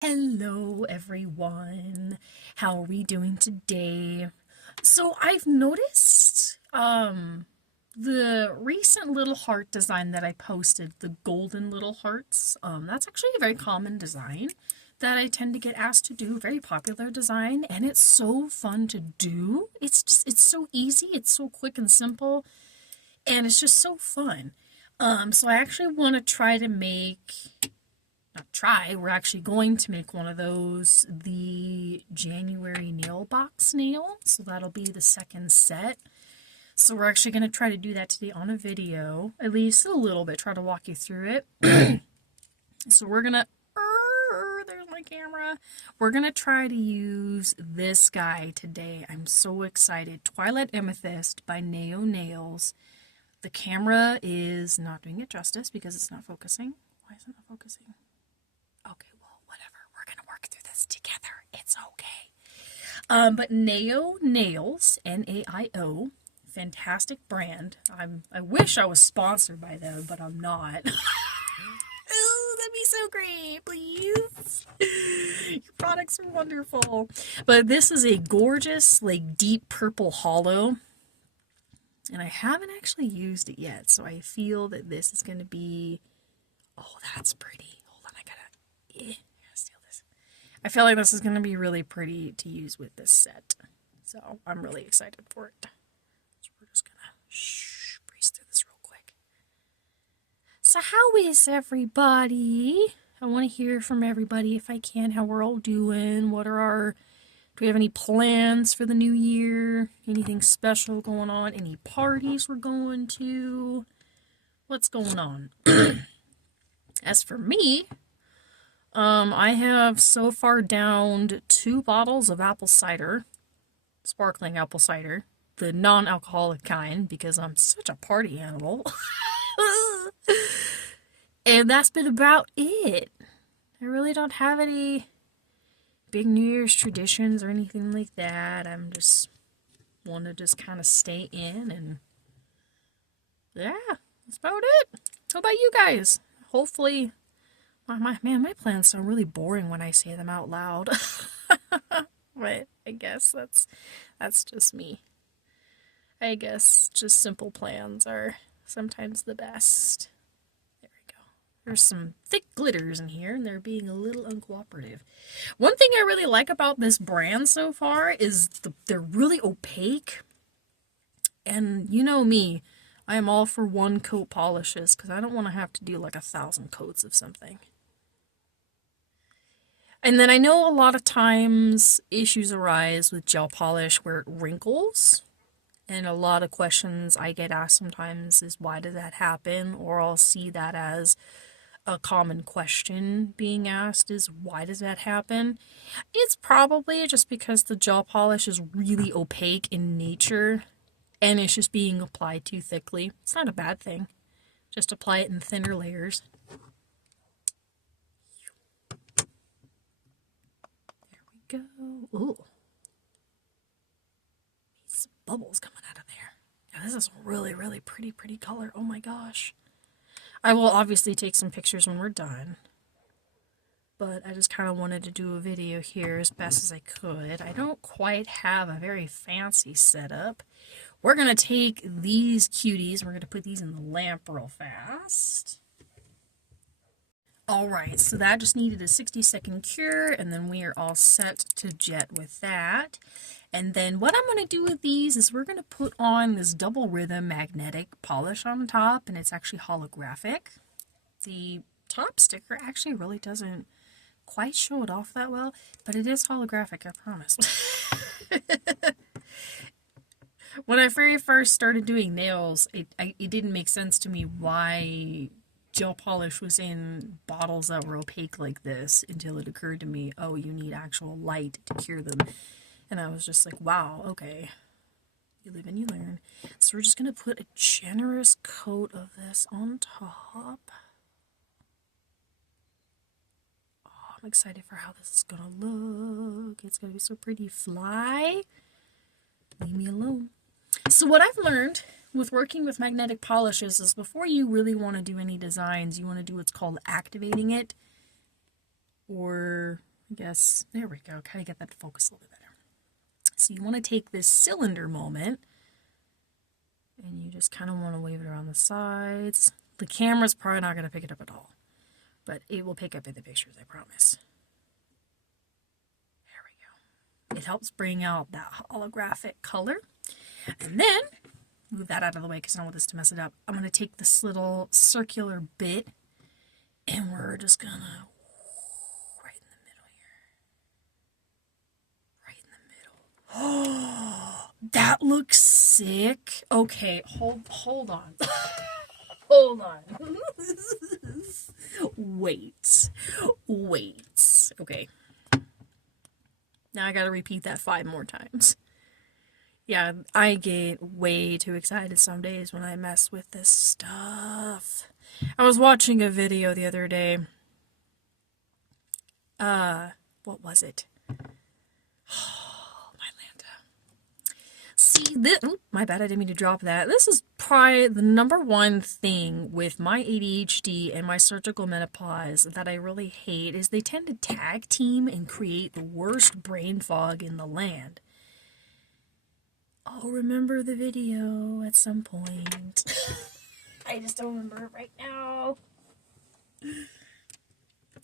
Hello, everyone. How are we doing today? So I've noticed the recent little heart design that I posted, the golden little hearts. That's actually a very common design that I tend to get asked to do, very popular design, and it's so fun to do. It's so easy, it's so quick and simple, and it's just so fun. So I actually want to try to make not try, we're actually going to make one of those the January nail box nail. So that'll be the second set. So we're actually going to try to do that today on a video, at least a little bit, try to walk you through it. So we're going to, there's my camera. We're going to try to use this guy today. I'm so excited. Twilight Amethyst by Neo Nails. The camera is not doing it justice because it's not focusing. Why is it not focusing? Okay, well, whatever. We're gonna work through this together. It's okay. But Neo Nails, Naio, fantastic brand. I wish I was sponsored by them, but I'm not. Oh, that'd be so great, please. Your products are wonderful. But this is a gorgeous, like deep purple hollow. And I haven't actually used it yet, so I feel that this is gonna be. Oh, that's pretty. Hold on, I gotta steal this. I feel like this is gonna be really pretty to use with this set, so I'm really excited for it. So we're just gonna breeze through this real quick. So how is everybody? I want to hear from everybody if I can. How we're all doing? Do we have any plans for the new year? Anything special going on? Any parties we're going to? What's going on? As for me, I have so far downed 2 bottles of apple cider, sparkling apple cider, the non-alcoholic kind, because I'm such a party animal. And that's been about it. I really don't have any big New Year's traditions or anything like that. I'm just want to just kind of stay in, and yeah, that's about it. How about you guys? Hopefully, my plans sound really boring when I say them out loud. But I guess that's just me. I guess just simple plans are sometimes the best. There we go. There's some thick glitters in here, and they're being a little uncooperative. One thing I really like about this brand so far is they're really opaque. And you know me, I am all for one coat polishes because I don't want to have to do like 1,000 coats of something. And then I know a lot of times issues arise with gel polish where it wrinkles. And a lot of questions I get asked sometimes is why did that happen? Or I'll see that as a common question being asked is why does that happen? It's probably just because the gel polish is really opaque in nature and it's just being applied too thickly. It's not a bad thing. Just apply it in thinner layers. There we go. Ooh. Some bubbles coming out of there. Yeah, this is a really, really pretty color. Oh my gosh. I will obviously take some pictures when we're done. But I just kind of wanted to do a video here as best as I could. I don't quite have a very fancy setup. We're going to take these cuties. We're going to put these in the lamp real fast. Alright, so that just needed a 60-second cure, and then we are all set to jet with that. And then what I'm going to do with these is we're going to put on this double rhythm magnetic polish on top, and it's actually holographic. The top sticker actually really doesn't quite show it off that well, but it is holographic, I promise. When I very first started doing nails, it didn't make sense to me why gel polish was in bottles that were opaque like this until it occurred to me, oh, you need actual light to cure them. And I was just like, wow, okay. You live and you learn. So we're just going to put a generous coat of this on top. Oh, I'm excited for how this is going to look. It's going to be so pretty. Fly. Leave me alone. So what I've learned with working with magnetic polishes is before you really want to do any designs, you want to do what's called activating it, or I guess, there we go, kind of get that to focus a little bit better. So you want to take this cylinder moment, and you just kind of want to wave it around the sides. The camera's probably not going to pick it up at all, but it will pick up in the pictures, I promise. There we go. It helps bring out that holographic color. And then, move that out of the way because I don't want this to mess it up. I'm going to take this little circular bit, and we're just going to right in the middle here. Right in the middle. Oh, that looks sick. Okay, hold on. Hold on. Wait. Okay. Now I gotta repeat that 5 more times. Yeah, I get way too excited some days when I mess with this stuff. I was watching a video the other day. What was it? Oh, my Lanta. See, this, my bad, I didn't mean to drop that. This is probably the #1 thing with my ADHD and my surgical menopause that I really hate is they tend to tag team and create the worst brain fog in the land. I'll remember the video at some point. I just don't remember it right now.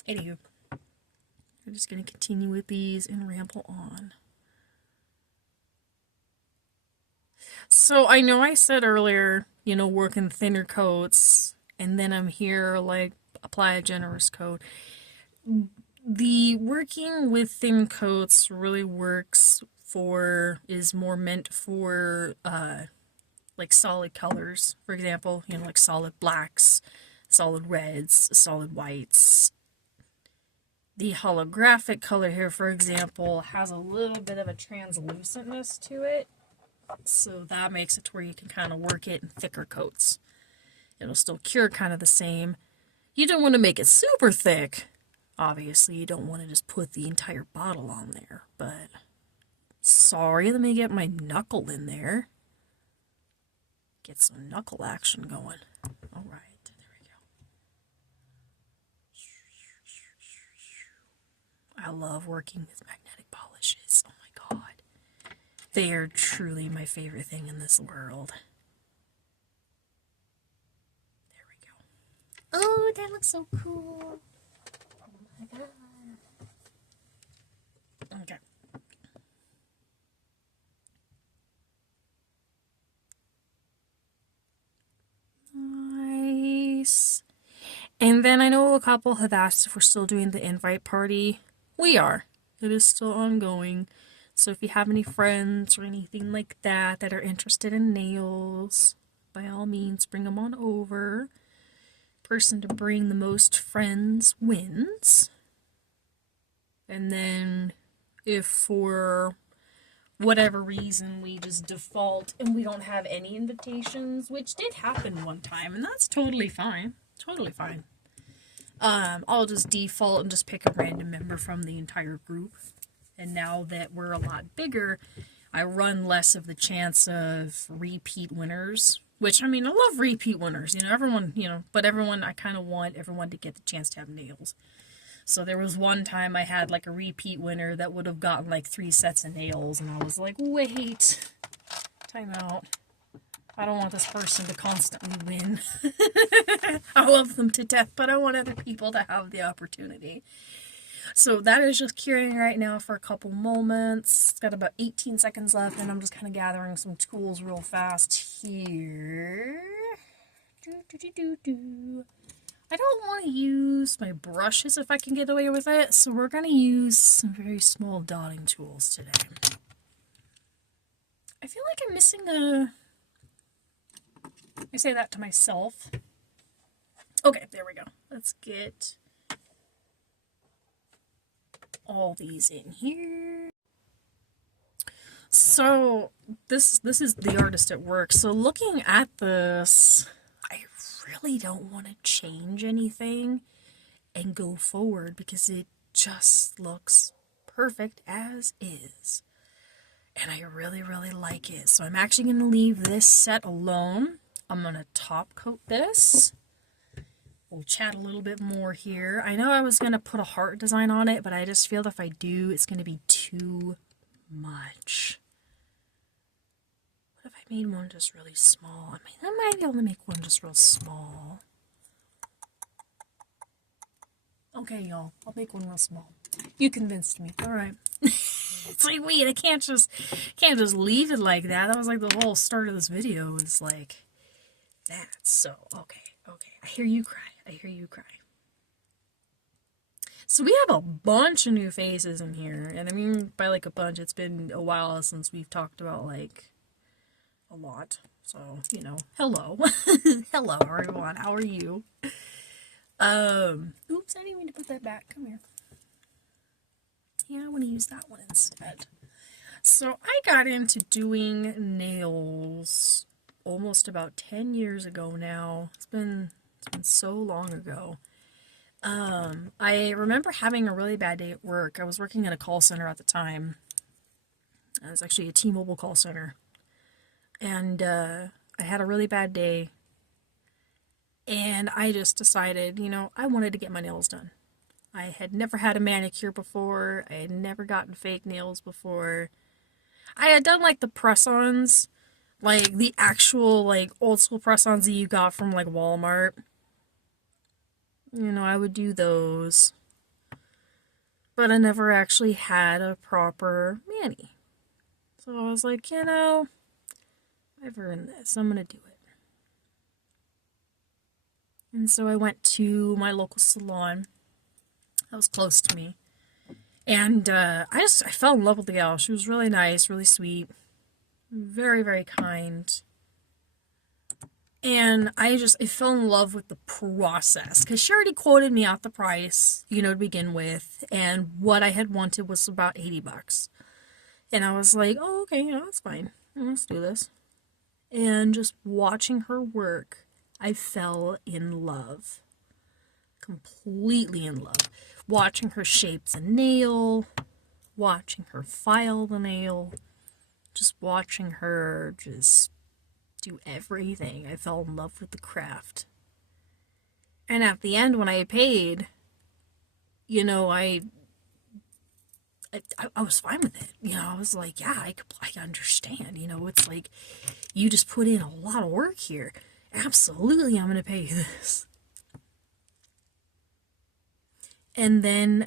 Anywho, we're just going to continue with these and ramble on. So I know I said earlier, you know, work in thinner coats, and then I'm here, like, apply a generous coat. The working with thin coats really works is more meant for, like solid colors, for example, you know, like solid blacks, solid reds, solid whites. The holographic color here, for example, has a little bit of a translucentness to it, so that makes it to where you can kind of work it in thicker coats. It'll still cure kind of the same. You don't want to make it super thick. Obviously, you don't want to just put the entire bottle on there, but sorry, let me get my knuckle in there. Get some knuckle action going. All right, there we go. I love working with magnetic polishes. Oh my god. They are truly my favorite thing in this world. There we go. Oh, that looks so cool. Oh my god. Okay. Nice. And then I know a couple have asked if we're still doing the invite party. We are. It is still ongoing. So if you have any friends or anything like that that are interested in nails, by all means, bring them on over. Person to bring the most friends wins. And then if for whatever reason we just default and we don't have any invitations, which did happen one time, and that's totally fine. Totally fine. I'll just default and just pick a random member from the entire group. And now that we're a lot bigger, I run less of the chance of repeat winners. Which, I mean, I love repeat winners. You know, everyone, but I kind of want everyone to get the chance to have nails. So there was one time I had like a repeat winner that would have gotten like 3 sets of nails, and I was like, wait, time out. I don't want this person to constantly win. I love them to death, but I want other people to have the opportunity. So that is just curing right now for a couple moments. It's got about 18 seconds left, and I'm just kind of gathering some tools real fast here. I don't want to use my brushes if I can get away with it, so we're going to use some very small dotting tools today. I feel like I'm missing I say that to myself. Okay, there we go. Let's get all these in here. So this is the artist at work. So looking at this, I really don't want to change anything and go forward because it just looks perfect as is. And I really, really like it. So I'm actually going to leave this set alone. I'm going to top coat this we'll chat a little bit more here. I know I was going to put a heart design on it, but I just feel that if I do, it's going to be too much. What if I made one just really small? I mean, I might be able to make one just real small. Okay, y'all. I'll make one real small. You convinced me. All right. It's like, wait, I can't just leave it like that. That was like the whole start of this video was like that. So, okay. I hear you cry. So we have a bunch of new faces in here. And I mean, by like a bunch, it's been a while since we've talked about like a lot. So, you know, hello. Hello, everyone. How are you? Oops, I didn't mean to put that back. Come here. Yeah, I want to use that one instead. So I got into doing nails almost about 10 years ago now. It's been so long ago. I remember having a really bad day at work. I was working at a call center at the time. It was actually a T-Mobile call center. And I had a really bad day. And I just decided, you know, I wanted to get my nails done. I had never had a manicure before. I had never gotten fake nails before. I had done like the press-ons, like the actual like old school press-ons that you got from like Walmart. You know, I would do those. But I never actually had a proper mani. So I was like, you know, I've earned this. I'm going to do it. And so I went to my local salon that was close to me. And I fell in love with the gal. She was really nice, really sweet, very, very kind. And I fell in love with the process because she already quoted me out the price, you know, to begin with. And what I had wanted was about $80. And I was like, oh, okay, you know, that's fine. Let's do this. And just watching her work, I fell in love. Completely in love. Watching her shape the nail, watching her file the nail, just watching her just do everything. I fell in love with the craft. And at the end, when I paid, you know, I was fine with it. You know, I was like, yeah, I understand. You know, it's like, you just put in a lot of work here. Absolutely, I'm going to pay you this. And then,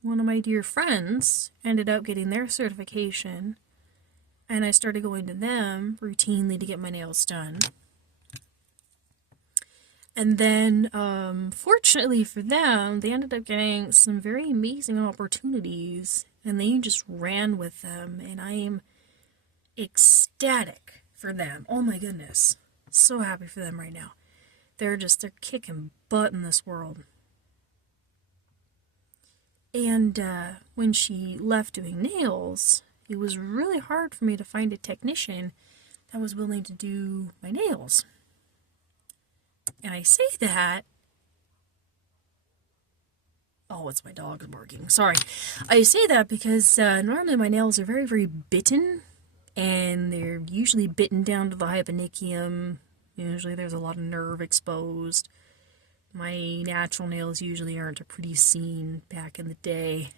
one of my dear friends ended up getting their certification, and I started going to them routinely to get my nails done. And then, fortunately for them, they ended up getting some very amazing opportunities, and they just ran with them, and I am ecstatic for them. Oh my goodness. So happy for them right now. They're kicking butt in this world. And when she left doing nails, it was really hard for me to find a technician that was willing to do my nails. And I say that... Oh, it's my dog barking. Sorry. I say that because normally my nails are very, very bitten. And they're usually bitten down to the hyponychium. Usually there's a lot of nerve exposed. My natural nails usually aren't pretty seen back in the day.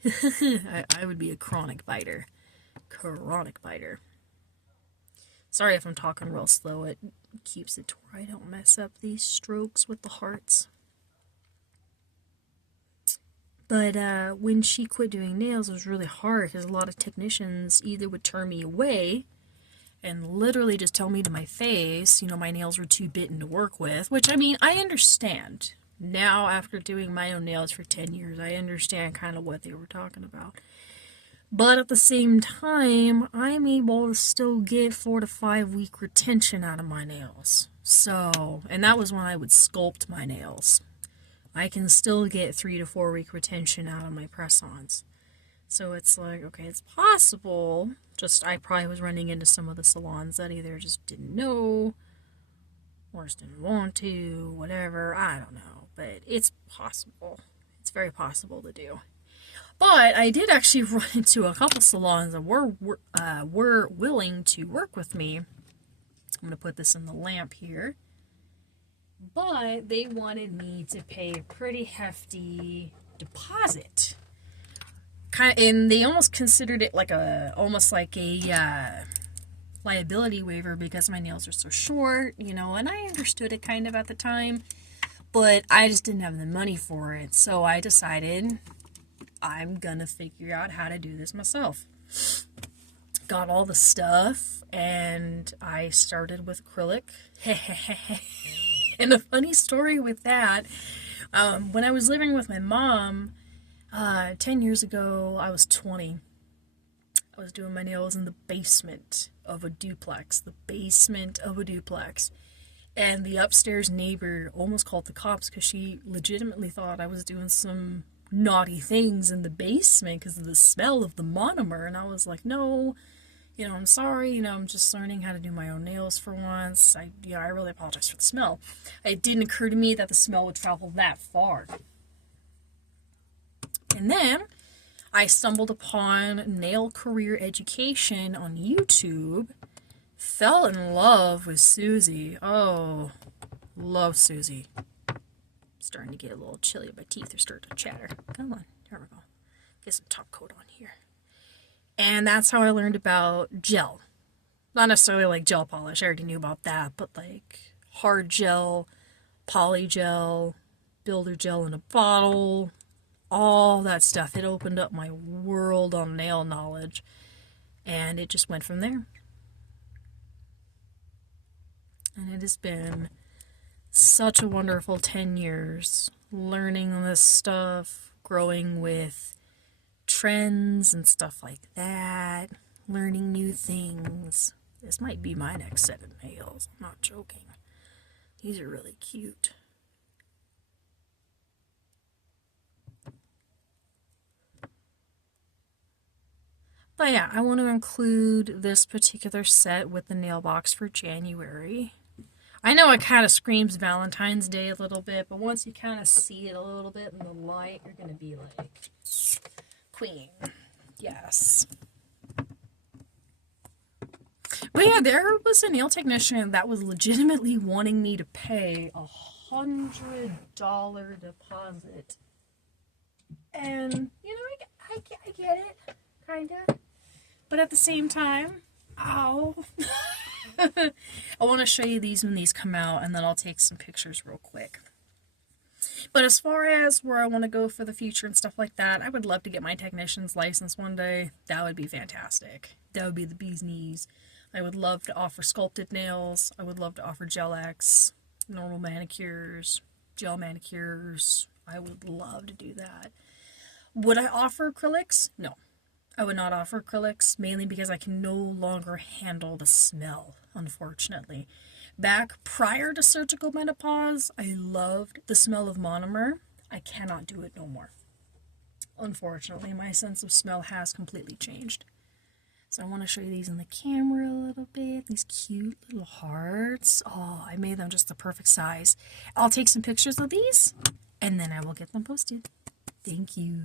I would be a chronic biter. Sorry if I'm talking real slow. It keeps it to where I don't mess up these strokes with the hearts. But when she quit doing nails, it was really hard because a lot of technicians either would turn me away and literally just tell me to my face, you know, my nails were too bitten to work with, which, I mean, I understand. Now, after doing my own nails for 10 years, I understand kind of what they were talking about. But at the same time, I'm able to still get 4 to 5 week retention out of my nails. So, and that was when I would sculpt my nails. I can still get 3 to 4 week retention out of my press-ons. So it's like, okay, it's possible. Just, I probably was running into some of the salons that either just didn't know or just didn't want to, whatever. I don't know. But it's possible. It's very possible to do. But I did actually run into a couple salons that were willing to work with me. I'm going to put this in the lamp here. but they wanted me to pay a pretty hefty deposit. And they almost considered it like almost like a liability waiver because my nails are so short, and I understood it kind of at the time, but I just didn't have the money for it. So I decided I'm gonna figure out how to do this myself. Got all the stuff, and I started with acrylic. And a funny story with that, when I was living with my mom 10 years ago, I was 20. I was doing my nails in the basement of a duplex. And the upstairs neighbor almost called the cops because she legitimately thought I was doing some naughty things in the basement because of the smell of the monomer. And I was like, no, I'm sorry, I'm just learning how to do my own nails for once. I really apologize for the smell. It didn't occur to me that the smell would travel that far. And then I stumbled upon Nail Career Education on YouTube. Fell in love with Susie. Oh, love Susie. Starting to get a little chilly. My teeth are starting to chatter. Come on, there we go. Get some top coat on here. And that's how I learned about gel. Not necessarily like gel polish, I already knew about that, but like hard gel, poly gel, builder gel in a bottle, all that stuff. It opened up my world on nail knowledge, and it just went from there. And it has been such a wonderful 10 years learning this stuff, growing with trends and stuff like that, learning new things. This might be my next set of nails. I'm not joking. These are really cute. But yeah, I want to include this particular set with the nail box for January. I know it kind of screams Valentine's Day a little bit, but once you kind of see it a little bit in the light, you're going to be like, queen. Yes. But yeah, there was a nail technician that was legitimately wanting me to pay $100 deposit. And, I get it, kind of. But at the same time, ow. I want to show you these when these come out, and then I'll take some pictures real quick. But as far as where I want to go for the future and stuff like that, I would love to get my technician's license one day. That would be fantastic. That would be the bee's knees. I would love to offer sculpted nails. I would love to offer gel X, normal manicures, gel manicures. I would love to do that. Would I offer acrylics? No. I would not offer acrylics, mainly because I can no longer handle the smell, unfortunately. Back prior to surgical menopause, I loved the smell of monomer. I cannot do it no more. Unfortunately, my sense of smell has completely changed. So I want to show you these in the camera a little bit. These cute little hearts. Oh, I made them just the perfect size. I'll take some pictures of these, and then I will get them posted. Thank you.